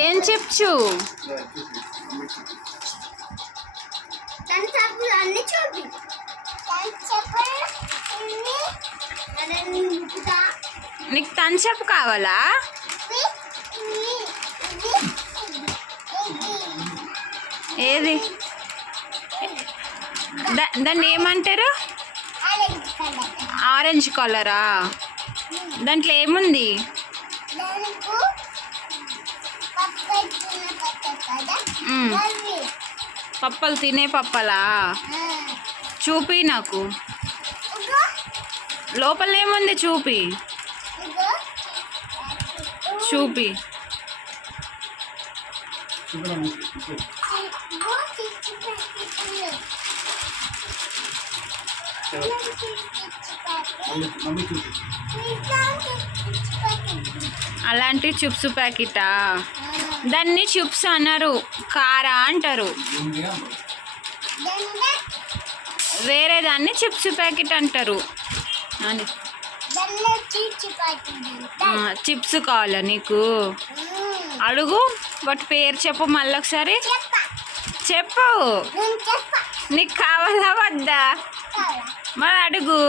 ఏం చెప్పు నీకు థమ్సప్ కావాలా? ఏది దాన్ని ఏమంటారు? ఆరెంజ్ కలరా? దాంట్లో ఏముంది? పప్పలు తినే పప్పలా? చూపి నాకు, లోపల ఏముంది చూపి చూపి. అలాంటి చిప్స్ ప్యాకెటా? దాన్ని చిప్స్ అనరు, కారా అంటారు. వేరే దాన్ని చిప్స్ ప్యాకెట్ అంటారు. చిప్స్ కావాలా నీకు? అడుగు, వాటి పేరు చెప్పు మళ్ళీ ఒకసారి చెప్పు. నీకు కావాలా వద్దా? మరి అడుగు.